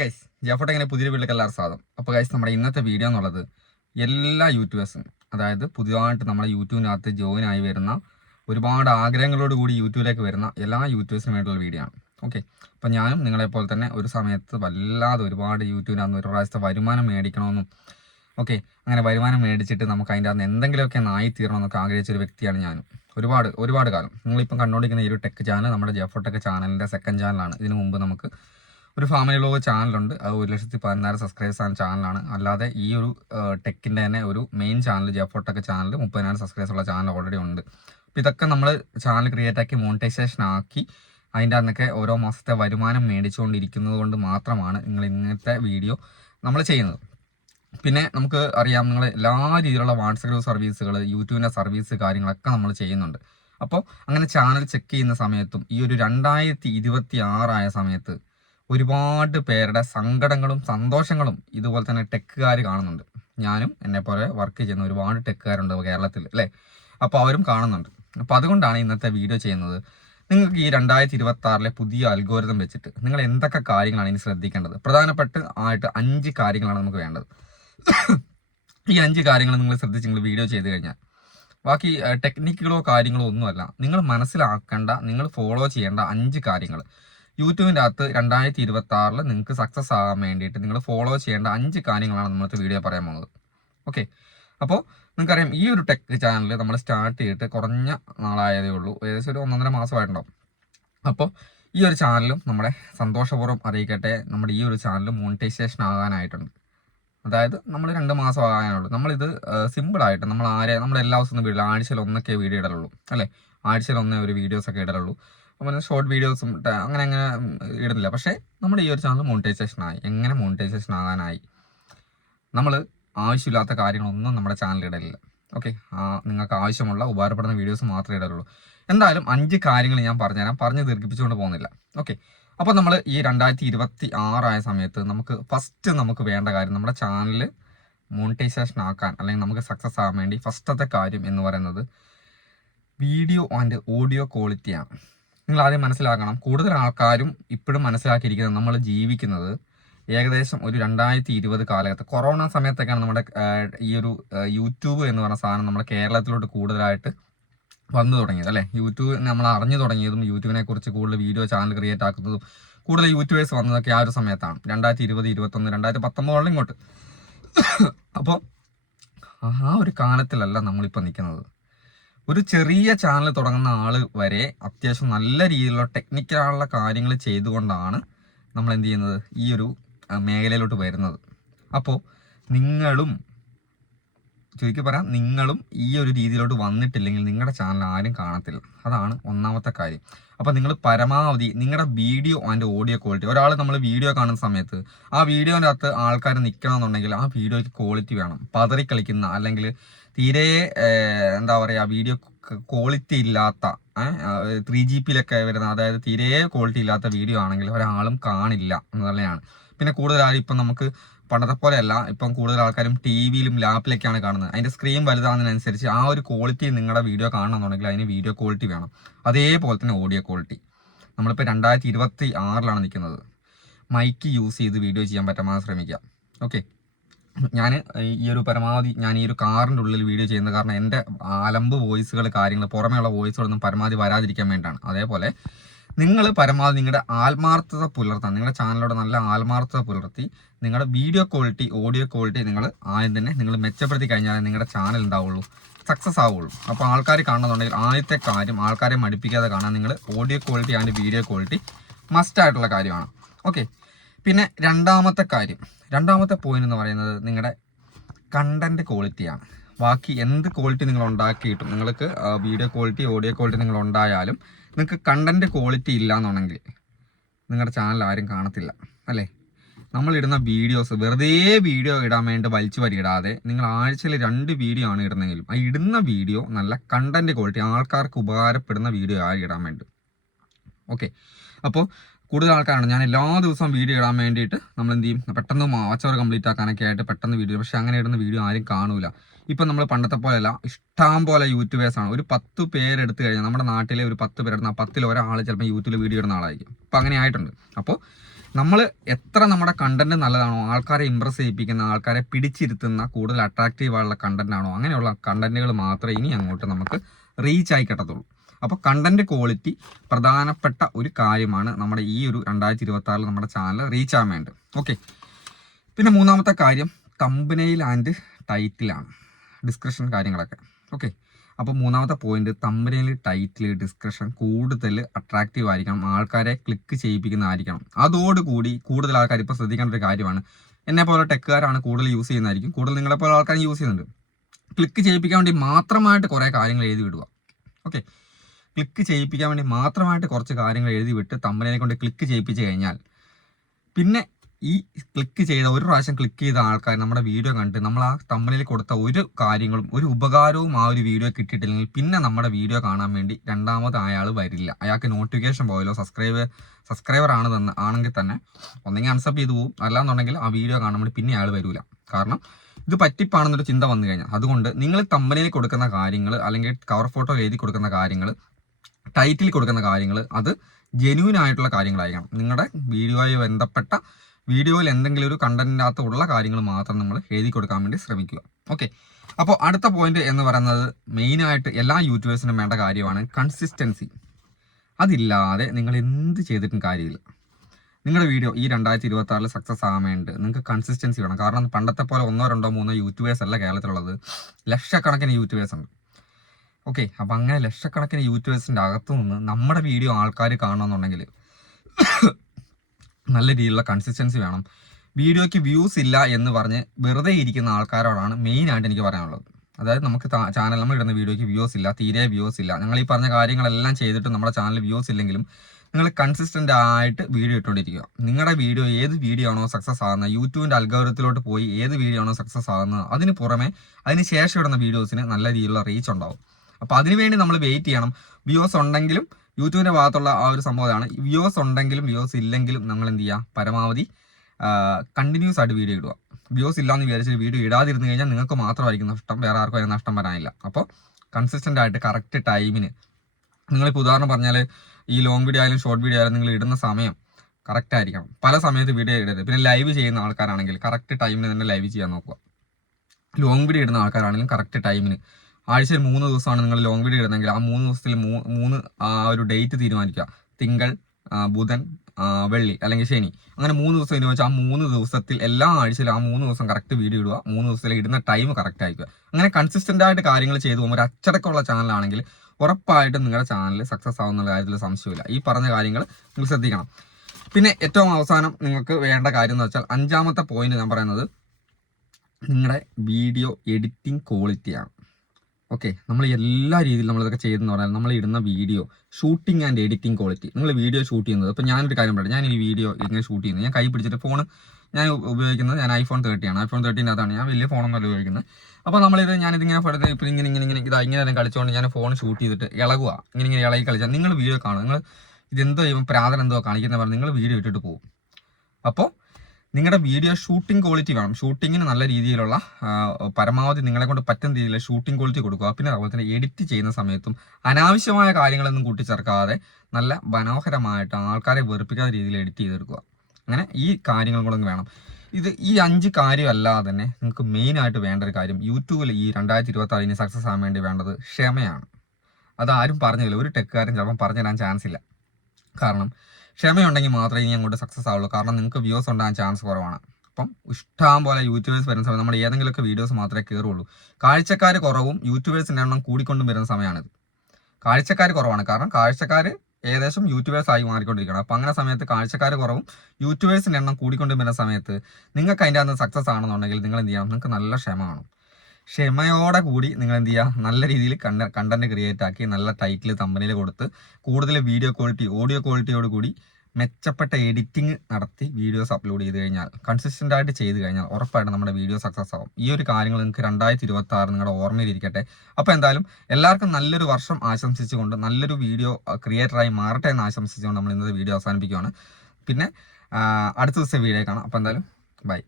Guys ജാഫോട്ട് എങ്ങനെ പുതിയ വീട്ടിലേക്ക് എല്ലാവരും സ്വാഗതം. അപ്പോൾ ഗൈസ് നമ്മുടെ ഇന്നത്തെ വീഡിയോ എന്നുള്ളത് എല്ലാ യൂട്യൂബേഴ്സും, അതായത് പുതിയതായിട്ട് നമ്മുടെ യൂട്യൂബിനകത്ത് ജോയിൻ ആയി വരുന്ന ഒരുപാട് ആഗ്രഹങ്ങളോട് കൂടി യൂട്യൂബിലേക്ക് വരുന്ന എല്ലാ യൂട്യൂബേഴ്സിനും വേണ്ടിയുള്ള വീഡിയോ ആണ്. ഓക്കെ, അപ്പം ഞാനും നിങ്ങളെപ്പോലെ തന്നെ ഒരു സമയത്ത് വല്ലാതെ ഒരുപാട് യൂട്യൂബിനകത്ത് ഒരു പ്രാവശ്യത്തെ വരുമാനം മേടിക്കണമെന്നും ഓക്കെ അങ്ങനെ വരുമാനം മേടിച്ചിട്ട് നമുക്ക് അതിൻ്റെ അകത്ത് എന്തെങ്കിലുമൊക്കെ ആയിത്തീരണമെന്നൊക്കെ ആഗ്രഹിച്ചൊരു വ്യക്തിയാണ് ഞാനും. ഒരുപാട് കാലം നിങ്ങളിപ്പം കണ്ടുകൊണ്ടിരിക്കുന്ന ഈ ഒരു ടെക് ചാനൽ നമ്മുടെ ജാഫോട്ട് ചാനലിൻ്റെ സെക്കൻഡ് ചാനലാണ്. ഇതിനു മുമ്പ് നമുക്ക് ഒരു ഫാമിലി വ്ലോഗ് ചാനലുണ്ട്, അത് 1,16,000 സബ്സ്ക്രൈബേഴ്സ് ആണ് ചാനലാണ്. അല്ലാതെ ഈ ഒരു ടെക്കിൻ്റെ തന്നെ ഒരു മെയിൻ ചാനൽ ജാഫോട്ട് ചാനൽ 30,000 സബ്സ്ക്രൈബേഴ്സ് ഉള്ള ചാനൽ ഓൾറെഡി ഉണ്ട്. അപ്പോൾ ഇതൊക്കെ നമ്മൾ ചാനൽ ക്രിയേറ്റ് ആക്കി മോണിറ്റൈസേഷൻ ആക്കി അതിൻ്റെ അന്നൊക്കെ ഓരോ മാസത്തെ വരുമാനം മേടിച്ചുകൊണ്ടിരിക്കുന്നത് കൊണ്ട് മാത്രമാണ് നിങ്ങൾ ഇങ്ങനത്തെ വീഡിയോ നമ്മൾ ചെയ്യുന്നത്. പിന്നെ നമുക്ക് അറിയാം, നിങ്ങൾ എല്ലാ രീതിയിലുള്ള വാട്സപ്പ് സർവീസുകൾ, യൂട്യൂബിൻ്റെ സർവീസ് കാര്യങ്ങളൊക്കെ നമ്മൾ ചെയ്യുന്നുണ്ട്. അപ്പോൾ അങ്ങനെ ചാനൽ ചെക്ക് ചെയ്യുന്ന സമയത്തും ഈ ഒരു 2026 ആയ സമയത്ത് ഒരുപാട് പേരുടെ സങ്കടങ്ങളും സന്തോഷങ്ങളും ഇതുപോലെ തന്നെ ടെക്കുകാർ കാണുന്നുണ്ട്. ഞാനും എന്നെപ്പോലെ വർക്ക് ചെയ്യുന്ന ഒരുപാട് ടെക്കുകാരുണ്ട് കേരളത്തിൽ, അല്ലേ? അപ്പോൾ അവരും കാണുന്നുണ്ട്. അപ്പോൾ അതുകൊണ്ടാണ് ഇന്നത്തെ വീഡിയോ ചെയ്യുന്നത്. നിങ്ങൾക്ക് ഈ 2026 പുതിയ അൽഗോരിതം വെച്ചിട്ട് നിങ്ങൾ എന്തൊക്കെ കാര്യങ്ങളാണ് ഇനി ശ്രദ്ധിക്കേണ്ടത്? പ്രധാനപ്പെട്ട 5 കാര്യങ്ങളാണ് നമുക്ക് വേണ്ടത്. ഈ 5 കാര്യങ്ങൾ നിങ്ങൾ ശ്രദ്ധിച്ച് നിങ്ങൾ വീഡിയോ ചെയ്ത് കഴിഞ്ഞാൽ ബാക്കി ടെക്നിക്കുകളോ കാര്യങ്ങളോ ഒന്നുമല്ല, നിങ്ങൾ മനസ്സിലാക്കേണ്ട, നിങ്ങൾ ഫോളോ ചെയ്യേണ്ട 5 കാര്യങ്ങൾ യൂട്യൂബിൻ്റെ അകത്ത് 2026 നിങ്ങൾക്ക് സക്സസ് ആകാൻ വേണ്ടിയിട്ട് നിങ്ങൾ ഫോളോ ചെയ്യേണ്ട 5 കാര്യങ്ങളാണ് നമ്മളത്തെ വീഡിയോ പറയാൻ പോകുന്നത്. ഓക്കെ, അപ്പോൾ നിങ്ങൾക്കറിയാം ഈ ഒരു ടെക് ചാനൽ നമ്മൾ സ്റ്റാർട്ട് ചെയ്തിട്ട് കുറഞ്ഞ നാളായതേ ഉള്ളൂ, ഏകദേശം ഒരു 1.5 മാസമായിട്ടുണ്ടാവും. അപ്പോൾ ഈ ഒരു ചാനലും നമ്മളെ സന്തോഷപൂർവ്വം അറിയിക്കട്ടെ, നമ്മുടെ ഈ ഒരു ചാനൽ മോണിറ്റൈസേഷൻ ആകാനായിട്ടുണ്ട്. അതായത് നമ്മൾ 2 മാസം ആകാനുള്ളൂ. നമ്മളിത് സിമ്പിളായിട്ട് നമ്മൾ എല്ലാ ദിവസവും വീഡിയോ, ആഴ്ചയിൽ ഒന്നൊക്കെ വീഡിയോ ഇടലുള്ളൂ, അല്ലേ? ആഴ്ചയിൽ ഒന്നേ ഒരു വീഡിയോസൊക്കെ ഇടലുള്ളൂ. അപ്പോൾ ഷോർട്ട് വീഡിയോസും അങ്ങനെ ഇടുന്നില്ല. പക്ഷേ നമ്മുടെ ഈ ഒരു ചാനൽ മോണിറ്റൈസേഷനായി. എങ്ങനെ മോണിറ്റൈസേഷൻ ആകാനായി? നമ്മൾ ആവശ്യമില്ലാത്ത കാര്യങ്ങളൊന്നും നമ്മുടെ ചാനലിൽ ഇടലില്ല. ഓക്കെ, നിങ്ങൾക്ക് ആവശ്യമുള്ള ഉപകാരപ്പെടുന്ന വീഡിയോസ് മാത്രമേ ഇടലുള്ളൂ. എന്തായാലും 5 കാര്യങ്ങൾ ഞാൻ പറഞ്ഞുതരാം, പറഞ്ഞ് ദീർഘിപ്പിച്ചുകൊണ്ട് പോകുന്നില്ല. ഓക്കെ, അപ്പോൾ നമ്മൾ ഈ 2026 ആയ സമയത്ത് നമുക്ക് വേണ്ട കാര്യം, നമ്മുടെ ചാനൽ മോണിറ്റൈസേഷൻ ആക്കാൻ അല്ലെങ്കിൽ നമുക്ക് സക്സസ് ആകാൻ വേണ്ടി ഫസ്റ്റത്തെ കാര്യം എന്ന് പറയുന്നത് വീഡിയോ ആൻഡ് ഓഡിയോ ക്വാളിറ്റിയാണ്. നിങ്ങൾ ആദ്യം മനസ്സിലാക്കണം, കൂടുതൽ ആൾക്കാരും ഇപ്പോഴും മനസ്സിലാക്കിയിരിക്കുന്നത് നമ്മൾ ജീവിക്കുന്നത് ഏകദേശം ഒരു 2020 കാലഘട്ടം കൊറോണ സമയത്തൊക്കെയാണ് നമ്മുടെ ഈ ഒരു യൂട്യൂബ് എന്ന് പറഞ്ഞ സാധനം നമ്മുടെ കേരളത്തിലോട്ട് കൂടുതലായിട്ട് വന്നു തുടങ്ങിയത്, അല്ലേ? യൂട്യൂബ് നമ്മൾ അറിഞ്ഞു തുടങ്ങിയതും യൂട്യൂബിനെ കുറിച്ച് കൂടുതൽ വീഡിയോ ചാനൽ ക്രിയേറ്റ് ആക്കുന്നതും കൂടുതൽ യൂട്യൂബേഴ്സ് വന്നതൊക്കെ ആ ഒരു സമയത്താണ്, 2020, 2021, 2019 ഇങ്ങോട്ട്. അപ്പോൾ ആ ഒരു കാലത്തിലല്ല നമ്മളിപ്പോൾ നിൽക്കുന്നത്. ഒരു ചെറിയ ചാനൽ തുടങ്ങുന്ന ആൾ വരെ അത്യാവശ്യം നല്ല രീതിയിലുള്ള ടെക്നിക്കലുള്ള കാര്യങ്ങൾ ചെയ്തുകൊണ്ടാണ് നമ്മൾ എന്ത് ചെയ്യുന്നത്, ഈ ഒരു മേഖലയിലോട്ട് വരുന്നത്. അപ്പോൾ നിങ്ങളും നിങ്ങളും ഈ ഒരു രീതിയിലോട്ട് വന്നിട്ടില്ലെങ്കിൽ നിങ്ങളുടെ ചാനൽ ആരും കാണത്തില്ല. അതാണ് ഒന്നാമത്തെ കാര്യം. അപ്പോൾ നിങ്ങൾ പരമാവധി നിങ്ങളുടെ വീഡിയോ ആൻഡ് ഓഡിയോ ക്വാളിറ്റി, ഒരാൾ നമ്മൾ വീഡിയോ കാണുന്ന സമയത്ത് ആ വീഡിയോൻ്റെ അകത്ത് ആൾക്കാർ നിൽക്കണമെന്നുണ്ടെങ്കിൽ ആ വീഡിയോയ്ക്ക് ക്വാളിറ്റി വേണം. പതറിക്കളിക്കുന്ന അല്ലെങ്കിൽ തീരെ എന്താ പറയുക, വീഡിയോ ക്വാളിറ്റി ഇല്ലാത്ത 3GPയിലൊക്കെ വരുന്ന, അതായത് തീരെ ക്വാളിറ്റി ഇല്ലാത്ത വീഡിയോ ആണെങ്കിൽ ഒരാളും കാണില്ല എന്നുള്ളതാണ്. പിന്നെ കൂടുതലായി ഇപ്പം നമുക്ക് പണ്ടത്തെ പോലെയല്ല, ഇപ്പം കൂടുതൽ ആൾക്കാരും TVയിലും ലാപ്പിലൊക്കെയാണ് കാണുന്നത്. അതിൻ്റെ സ്ക്രീൻ വലുതാകുന്നതിനനുസരിച്ച് ആ ഒരു ക്വാളിറ്റി നിങ്ങളുടെ വീഡിയോ കാണണമെന്നുണ്ടെങ്കിൽ അതിന് വീഡിയോ ക്വാളിറ്റി വേണം. അതേപോലെ തന്നെ ഓഡിയോ ക്വാളിറ്റി. നമ്മളിപ്പോൾ 2026 നിൽക്കുന്നത്. മൈക്ക് യൂസ് ചെയ്ത് വീഡിയോ ചെയ്യാൻ പറ്റാൻ ശ്രമിക്കുക. ഓക്കെ, ഞാൻ ഈ ഒരു പരമാവധി ഞാൻ ഈ ഒരു കാറിൻ്റെ ഉള്ളിൽ വീഡിയോ ചെയ്യുന്നത് കാരണം എൻ്റെ അലമ്പ് വോയിസുകൾ കാര്യങ്ങൾ പുറമേയുള്ള വോയിസുകളൊന്നും പരമാവധി വരാതിരിക്കാൻ വേണ്ടിയിട്ടാണ്. അതേപോലെ നിങ്ങൾ പരമാവധി നിങ്ങളുടെ ആത്മാർത്ഥത പുലർത്താൻ, നിങ്ങളുടെ ചാനലിലൂടെ നല്ല ആത്മാർത്ഥത പുലർത്തി നിങ്ങളുടെ വീഡിയോ ക്വാളിറ്റി ഓഡിയോ ക്വാളിറ്റി നിങ്ങൾ ആദ്യം തന്നെ നിങ്ങൾ മെച്ചപ്പെടുത്തി കഴിഞ്ഞാൽ നിങ്ങളുടെ ചാനൽ ഉണ്ടാവുള്ളൂ, സക്സസ് ആവുള്ളൂ. അപ്പോൾ ആൾക്കാർ കാണണമെന്നുണ്ടെങ്കിൽ ആദ്യത്തെ കാര്യം ആൾക്കാരെ മടുപ്പിക്കാതെ കാണാൻ നിങ്ങൾ audio quality and video quality മസ്റ്റായിട്ടുള്ള കാര്യമാണ്. ഓക്കെ, പിന്നെ രണ്ടാമത്തെ പോയിന്റ് എന്ന് പറയുന്നത് നിങ്ങളുടെ കണ്ടന്റ് ക്വാളിറ്റിയാണ്. ബാക്കി എന്ത് ക്വാളിറ്റി നിങ്ങൾ ഉണ്ടാക്കിയിട്ടും, നിങ്ങൾക്ക് വീഡിയോ ക്വാളിറ്റി ഓഡിയോ ക്വാളിറ്റി നിങ്ങൾ ഉണ്ടായാലും നിങ്ങൾക്ക് കണ്ടന്റ് ക്വാളിറ്റി ഇല്ല എന്നുണ്ടെങ്കിൽ നിങ്ങളുടെ ചാനൽ ആരും കാണത്തില്ല, അല്ലേ? നമ്മളിടുന്ന വീഡിയോസ് വെറുതെ വീഡിയോ ഇടാൻ വേണ്ടി വലിച്ചു വരിയിടാതെ നിങ്ങൾ ആഴ്ചയിൽ 2 വീഡിയോ ആണ് ഇടുന്നതെങ്കിലും ആ ഇടുന്ന വീഡിയോ നല്ല കണ്ടന്റ് ക്വാളിറ്റി ആൾക്കാർക്ക് ഉപകാരപ്പെടുന്ന വീഡിയോ ആയി ഇടാൻ വേണ്ടി. ഓക്കെ, അപ്പോൾ കൂടുതൽ ആൾക്കാരാണ് ഞാൻ എല്ലാ ദിവസവും വീഡിയോ ഇടാൻ വേണ്ടിയിട്ട് നമ്മൾ എന്ത് ചെയ്യും, പെട്ടെന്ന് വാച്ച് കംപ്ലീറ്റ് ആക്കാനൊക്കെ ആയിട്ട് പെട്ടെന്ന് വീഡിയോ, പക്ഷേ അങ്ങനെ ഇടുന്ന വീഡിയോ ആരും കാണൂല. ഇപ്പം നമ്മൾ പണ്ടത്തെ പോലെയല്ല, ഇഷ്ടം പോലെ യൂട്യൂബേഴ്സാണ്. ഒരു 10 പേരെടുത്ത് കഴിഞ്ഞാൽ നമ്മുടെ നാട്ടിലെ ഒരു 10 പേരെടുത്ത് ആ 10ൽ ഒരാൾ ചിലപ്പോൾ യൂട്യൂബിൽ വീഡിയോ ഇടുന്ന ആളായിരിക്കും. അപ്പോൾ അങ്ങനെ ആയിട്ടുണ്ട്. അപ്പോൾ നമ്മൾ എത്ര നമ്മുടെ കണ്ടന്റ് നല്ലതാണോ, ആൾക്കാരെ ഇമ്പ്രസ് ചെയ്യിപ്പിക്കുന്ന, ആൾക്കാരെ പിടിച്ചിരുത്തുന്ന, കൂടുതൽ അട്രാക്റ്റീവ് ആയുള്ള കണ്ടന്റ് ആണോ, അങ്ങനെയുള്ള കണ്ടന്റുകൾ മാത്രമേ ഇനി അങ്ങോട്ട് നമുക്ക് റീച്ച് ആയി കിട്ടത്തുള്ളൂ. അപ്പോൾ കണ്ടന്റ് ക്വാളിറ്റി പ്രധാനപ്പെട്ട ഒരു കാര്യമാണ് നമ്മുടെ ഈ ഒരു 2026 നമ്മുടെ ചാനൽ റീച്ച് ആകാൻ വേണ്ടി. ഓക്കെ, പിന്നെ മൂന്നാമത്തെ കാര്യം തംബ്നെയിൽ ആൻഡ് ടൈറ്റിലാണ്, ഡിസ്ക്രിപ്ഷൻ കാര്യങ്ങളൊക്കെ. ഓക്കെ, അപ്പോൾ മൂന്നാമത്തെ പോയിന്റ് തംബ്നെയിൽ, ടൈറ്റിൽ, ഡിസ്ക്രിപ്ഷൻ കൂടുതൽ അട്രാക്റ്റീവ് ആയിരിക്കണം, ആൾക്കാരെ ക്ലിക്ക് ചെയ്യിപ്പിക്കുന്നതായിരിക്കണം. അതോടുകൂടി കൂടുതൽ ആൾക്കാർ ഇപ്പോൾ ശ്രദ്ധിക്കേണ്ട ഒരു കാര്യമാണ്, എന്നെ പോലെ ടെക്കുകാരാണ് കൂടുതൽ യൂസ് ചെയ്യുന്നതായിരിക്കും, കൂടുതൽ നിങ്ങളെപ്പോലെ ആൾക്കാർ യൂസ് ചെയ്യുന്നുണ്ട്. ക്ലിക്ക് ചെയ്യിപ്പിക്കാൻ വേണ്ടി മാത്രമായിട്ട് കുറേ കാര്യങ്ങൾ എഴുതി വിടുക. ഓക്കെ, ക്ലിക്ക് ചെയ്യിപ്പിക്കാൻ വേണ്ടി മാത്രമായിട്ട് കുറച്ച് കാര്യങ്ങൾ എഴുതി വിട്ട് തംബ്നെയിലെ കൊണ്ട് ക്ലിക്ക് ചെയ്യിപ്പിച്ച് കഴിഞ്ഞാൽ പിന്നെ ഈ ക്ലിക്ക് ചെയ്ത ഒരു പ്രാവശ്യം ക്ലിക്ക് ചെയ്ത ആൾക്കാർ നമ്മുടെ വീഡിയോ കണ്ട് നമ്മൾ ആ തംബ്നെയിൽ കൊടുത്ത ഒരു കാര്യങ്ങളും ഒരു ഉപകാരവും ആ ഒരു വീഡിയോ കിട്ടിയിട്ടില്ലെങ്കിൽ പിന്നെ നമ്മുടെ വീഡിയോ കാണാൻ വേണ്ടി രണ്ടാമത് അയാൾ വരില്ല. അയാൾക്ക് നോട്ടിഫിക്കേഷൻ പോയല്ലോ, സബ്സ്ക്രൈബർ ആണെങ്കിൽ തന്നെ ഒന്നെങ്കിൽ അൺസബ് ചെയ്തു പോകും, അല്ലാന്നുണ്ടെങ്കിൽ ആ വീഡിയോ കാണാൻ വേണ്ടി പിന്നെ അയാൾ വരില്ല. കാരണം ഇത് പറ്റിപ്പാണെന്നൊരു ചിന്ത വന്നു കഴിഞ്ഞാൽ. അതുകൊണ്ട് നിങ്ങൾ തംബ്നെയിൽ കൊടുക്കുന്ന കാര്യങ്ങൾ, അല്ലെങ്കിൽ കവർ ഫോട്ടോ എഴുതി കൊടുക്കുന്ന കാര്യങ്ങൾ, ടൈറ്റിൽ കൊടുക്കുന്ന കാര്യങ്ങൾ, അത് ജെന്യൂൻ ആയിട്ടുള്ള കാര്യങ്ങളായിരിക്കണം. നിങ്ങളുടെ വീഡിയോയിൽ ബന്ധപ്പെട്ട, വീഡിയോയിൽ എന്തെങ്കിലും ഒരു കണ്ടന്റിനകത്ത് ഉള്ള കാര്യങ്ങൾ മാത്രം നമ്മൾ എഴുതി കൊടുക്കാൻ വേണ്ടി ശ്രമിക്കുക. ഓക്കെ, അപ്പോൾ അടുത്ത പോയിന്റ് എന്ന് പറയുന്നത് മെയിനായിട്ട് എല്ലാ യൂട്യൂബേഴ്സിനും വേണ്ട കാര്യമാണ് കൺസിസ്റ്റൻസി. അതില്ലാതെ നിങ്ങൾ എന്ത് ചെയ്തിട്ടും കാര്യമില്ല. നിങ്ങളുടെ വീഡിയോ ഈ 2026 സക്സസ് ആകാൻ വേണ്ടി നിങ്ങൾക്ക് കൺസിസ്റ്റൻസി വേണം. കാരണം പണ്ടത്തെ പോലെ 1, 2, 3 യൂട്യൂബേഴ്സ് അല്ല കേരളത്തിലുള്ളത്, ലക്ഷക്കണക്കിന് യൂട്യൂബേഴ്സ് ഉണ്ട്. ഓക്കെ, അപ്പം അങ്ങനെ ലക്ഷക്കണക്കിന് യൂട്യൂബേഴ്സിൻ്റെ അകത്തു നിന്ന് നമ്മുടെ വീഡിയോ ആൾക്കാർ കാണണമെന്നുണ്ടെങ്കിൽ നല്ല രീതിയിലുള്ള കൺസിസ്റ്റൻസി വേണം. വീഡിയോയ്ക്ക് വ്യൂസ് ഇല്ല എന്ന് പറഞ്ഞ് വെറുതെ ഇരിക്കുന്ന ആൾക്കാരോടാണ് മെയിനായിട്ട് എനിക്ക് പറയാനുള്ളത്. അതായത് നമുക്ക് ചാനൽ നമ്മൾ ഇടുന്ന വീഡിയോയ്ക്ക് വ്യൂസ് ഇല്ല, തീരെ വ്യൂസ് ഇല്ല, ഞങ്ങൾ ഈ പറഞ്ഞ കാര്യങ്ങളെല്ലാം ചെയ്തിട്ട് നമ്മുടെ ചാനലിൽ വ്യൂസ് ഇല്ലെങ്കിലും നിങ്ങൾ കൺസിസ്റ്റൻ്റ് ആയിട്ട് വീഡിയോ ഇട്ടുകൊണ്ടിരിക്കുക. നിങ്ങളുടെ വീഡിയോ ഏത് വീഡിയോ ആണോ സക്സസ് ആകുന്നത്, യൂട്യൂബിൻ്റെ അൽഗോരിതത്തിലോട്ട് പോയി ഏത് വീഡിയോ ആണോ സക്സസ് ആകുന്നത്, അതിന് പുറമെ അതിന് ശേഷം ഇടുന്ന വീഡിയോസിന് നല്ല രീതിയിലുള്ള റീച്ച് ഉണ്ടാവും. അപ്പോൾ അതിനുവേണ്ടി നമ്മൾ വെയിറ്റ് ചെയ്യണം. വ്യൂസ് ഉണ്ടെങ്കിലും യൂട്യൂബിൻ്റെ ഭാഗത്തുള്ള ആ ഒരു സംഭവമാണ്, വ്യൂസ് ഉണ്ടെങ്കിലും വ്യൂസ് ഇല്ലെങ്കിലും നമ്മൾ എന്ത് ചെയ്യുക, പരമാവധി കണ്ടിന്യൂസ് ആയിട്ട് വീഡിയോ ഇടുക. വ്യൂസ് ഇല്ലയെന്ന് വിചാരിച്ച് വീഡിയോ ഇടാതിരുന്ന് കഴിഞ്ഞാൽ നിങ്ങൾക്ക് മാത്രമായിരിക്കും നഷ്ടം, വേറെ ആർക്കും അതിന് നഷ്ടം വരാനില്ല. അപ്പോൾ കൺസിസ്റ്റൻ്റ് ആയിട്ട് കറക്റ്റ് ടൈമിന്, നിങ്ങളിപ്പോൾ ഉദാഹരണം പറഞ്ഞാൽ ഈ ലോങ് വീഡിയോ ആയാലും ഷോർട്ട് വീഡിയോ ആയാലും നിങ്ങൾ ഇടുന്ന സമയം കറക്റ്റ് ആയിരിക്കണം. പല സമയത്ത് വീഡിയോ ഇടരുത്. പിന്നെ ലൈവ് ചെയ്യുന്ന ആൾക്കാരാണെങ്കിൽ കറക്റ്റ് ടൈമിന് തന്നെ ലൈവ് ചെയ്യാൻ നോക്കുക. ലോങ് വീഡിയോ ഇടുന്ന ആൾക്കാരാണെങ്കിലും കറക്റ്റ് ടൈമിന്, ആഴ്ചയിൽ 3 ദിവസമാണ് നിങ്ങൾ ലോങ് വീഡിയോ ഇടുന്നെങ്കിൽ ആ 3 ദിവസത്തിൽ 3 ഒരു ഡേറ്റ് തീരുമാനിക്കുക. തിങ്കൾ, ബുധൻ, വെള്ളി അല്ലെങ്കിൽ ശനി, അങ്ങനെ 3 ദിവസം തീരുമാനിച്ചാൽ ആ 3 ദിവസത്തിൽ എല്ലാ ആഴ്ചയിലും ആ 3 ദിവസം കറക്റ്റ് വീഡിയോ ഇടുക. 3 ദിവസത്തിൽ ഇടുന്ന ടൈം കറക്റ്റ് ആയിരിക്കുക. അങ്ങനെ കൺസിസ്റ്റൻ്റ് ആയിട്ട് കാര്യങ്ങൾ ചെയ്തു പോകുമ്പോൾ ഒരു അച്ചടക്കമുള്ള ചാനലാണെങ്കിൽ ഉറപ്പായിട്ടും നിങ്ങളുടെ ചാനൽ സക്സസ് ആവുന്ന കാര്യത്തിൽ സംശയമില്ല. ഈ പറഞ്ഞ കാര്യങ്ങൾ നിങ്ങൾ ശ്രദ്ധിക്കണം. പിന്നെ ഏറ്റവും അവസാനം നിങ്ങൾക്ക് വേണ്ട കാര്യം എന്ന് വെച്ചാൽ 5ാമത്തെ പോയിന്റ് ഞാൻ പറയുന്നത് നിങ്ങളുടെ വീഡിയോ എഡിറ്റിംഗ് ക്വാളിറ്റിയാണ്. ഓക്കെ, നമ്മൾ എല്ലാ രീതിയിലും നമ്മളിതൊക്കെ ചെയ്തെന്ന് പറഞ്ഞാൽ നമ്മൾ ഇടുന്ന video shooting and editing quality. നിങ്ങൾ വീഡിയോ ഷൂട്ട് ചെയ്യുന്നത്, ഇപ്പോൾ ഞാനൊരു കാര്യം പറയട്ടെ, ഞാൻ ഈ വീഡിയോ ഇങ്ങനെ ഷൂട്ട് ചെയ്യുന്നത്, ഞാൻ കൈ പിടിച്ചിട്ട് ഫോൺ ഞാൻ ഉപയോഗിക്കുന്നത്, ഞാൻ iPhone 30 ആണ്. iPhone 13 അതാണ്, ഞാൻ വലിയ ഫോണൊന്നും ഉപയോഗിക്കുന്നത്. അപ്പോൾ ഞാനിതിങ്ങനെ പെടുത്ത് ഇപ്പോൾ ഇങ്ങനെ കളിച്ചുകൊണ്ട് ഞാൻ ഫോൺ ഷൂട്ട് ചെയ്തിട്ട് ഇളകുക, ഇങ്ങനെ ഇളകി കളിച്ചാൽ നിങ്ങൾ വീഡിയോ കാണും, നിങ്ങൾ ഇതെന്തോ പ്രാതൻ എന്തോ കാണിക്കുന്ന പറഞ്ഞ് നിങ്ങൾ വീഡിയോ ഇട്ടിട്ട് പോകും. അപ്പോൾ നിങ്ങളുടെ വീഡിയോ ഷൂട്ടിംഗ് ക്വാളിറ്റി വേണം. ഷൂട്ടിങ്ങിന് നല്ല രീതിയിലുള്ള പരമാവധി നിങ്ങളെ കൊണ്ട് പറ്റുന്ന രീതിയിൽ ഷൂട്ടിംഗ് ക്വാളിറ്റി കൊടുക്കുക. പിന്നെ അതുപോലെ തന്നെ എഡിറ്റ് ചെയ്യുന്ന സമയത്തും അനാവശ്യമായ കാര്യങ്ങളൊന്നും കൂട്ടിച്ചേർക്കാതെ നല്ല മനോഹരമായിട്ട് ആൾക്കാരെ വെറുപ്പിക്കാത്ത രീതിയിൽ എഡിറ്റ് ചെയ്തെടുക്കുക. അങ്ങനെ ഈ കാര്യങ്ങളും കൂടെ വേണം. ഈ 5 കാര്യമല്ലാതെ തന്നെ നിങ്ങൾക്ക് മെയിനായിട്ട് വേണ്ട ഒരു കാര്യം, യൂട്യൂബിൽ ഈ 2026 സക്സസ് ആകാൻ വേണ്ടി വേണ്ടത് ക്ഷമയാണ്. അതാരും പറഞ്ഞില്ല, ഒരു ടെക്കുകാരും ചിലപ്പം പറഞ്ഞു തരാൻ ചാൻസ് ഇല്ല. കാരണം ക്ഷമയുണ്ടെങ്കിൽ മാത്രമേ ഇനി അങ്ങോട്ട് സക്സസ് ആവുള്ളൂ. കാരണം നിങ്ങൾക്ക് വ്യൂസ് ഉണ്ടാകാൻ ചാൻസ് കുറവാണ്. അപ്പം ഇഷ്ടം പോലെ യൂട്യൂബേഴ്സ് വരുന്ന സമയം നമ്മുടെ ഏതെങ്കിലുമൊക്കെ വീഡിയോസ് മാത്രമേ കയറുള്ളൂ. കാഴ്ചക്കാർ കുറവും യൂട്യൂബേഴ്സിൻ്റെ എണ്ണം കൂടിക്കൊണ്ടും വരുന്ന സമയമാണിത്. കാഴ്ചക്കാർ കുറവാണ്, കാരണം കാഴ്ചക്കാർ ഏകദേശം യൂട്യൂബേഴ്സ് ആയി മാറിക്കൊണ്ടിരിക്കണം. അപ്പം അങ്ങനെ സമയത്ത് കാഴ്ചക്കാർ കുറവും യൂട്യൂബേഴ്സിൻ്റെ എണ്ണം കൂടിക്കൊണ്ടും വരുന്ന സമയത്ത് നിങ്ങൾക്ക് അതിൻ്റെ അകത്ത് സക്സസ് ആണെന്നുണ്ടെങ്കിൽ നിങ്ങൾ എന്ത് ചെയ്യണം, നിങ്ങൾക്ക് നല്ല ക്ഷമ വേണം. ക്ഷമയോടെ കൂടി നിങ്ങൾ എന്ത് ചെയ്യുക, നല്ല രീതിയിൽ കണ്ടന്റ് ക്രിയേറ്റ് ആക്കി നല്ല ടൈറ്റിൽ തമ്പനയിൽ കൊടുത്ത് കൂടുതൽ വീഡിയോ ക്വാളിറ്റി, ഓഡിയോ ക്വാളിറ്റിയോട് കൂടി മെച്ചപ്പെട്ട എഡിറ്റിംഗ് നടത്തി വീഡിയോസ് അപ്ലോഡ് ചെയ്ത് കഴിഞ്ഞാൽ, കൺസിസ്റ്റൻ്റ് ആയിട്ട് ചെയ്ത് കഴിഞ്ഞാൽ ഉറപ്പായിട്ടും നമ്മുടെ വീഡിയോ സക്സസ് ആവും. ഈ ഒരു കാര്യങ്ങൾ നിങ്ങൾക്ക് 2026 നിങ്ങളുടെ ഓർമ്മയിലിരിക്കട്ടെ. അപ്പോൾ എന്തായാലും എല്ലാവർക്കും നല്ലൊരു വർഷം ആശംസിച്ചുകൊണ്ട്, നല്ലൊരു വീഡിയോ ക്രിയേറ്ററായി മാറട്ടെ എന്ന് ആശംസിച്ചുകൊണ്ട് നമ്മൾ ഇന്നത്തെ വീഡിയോ അവസാനിപ്പിക്കുകയാണ്. പിന്നെ അടുത്ത ദിവസം വീഡിയോ കാണാം. അപ്പോൾ എന്തായാലും ബൈ.